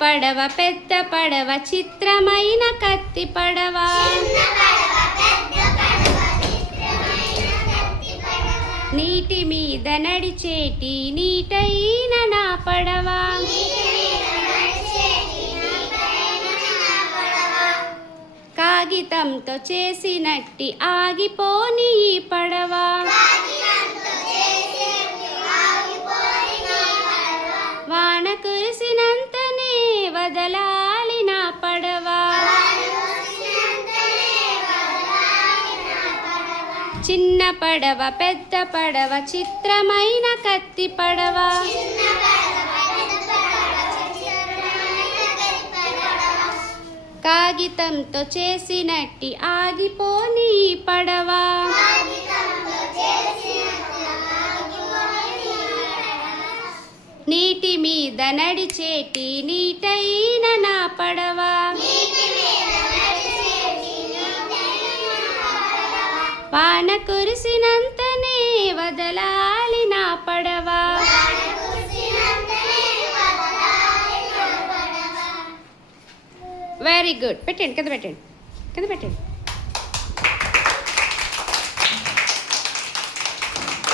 పడవ పెద్ద పడవ చిత్రమైన కత్తి పడవ నీటి మీద నడిచేటి నీటైన నా పడవ కాగితంతో చేసినట్టి ఆగిపోని ఈ పడవ వాన కురిసినంతనే వదలాలి నా పడవ చిన్న పడవ పెద్ద పడవ చిత్రమైన కత్తి పడవ కాగితంతో చేసినట్టి ఆగిపోని ఈ పడవ నీటి మీద నడిచేటి నీటైన నా పడవ వాన కురిసినంతనే వదలాలి నా పడవ వెరీ గుడ్ పెట్టండి కింద పెట్టండి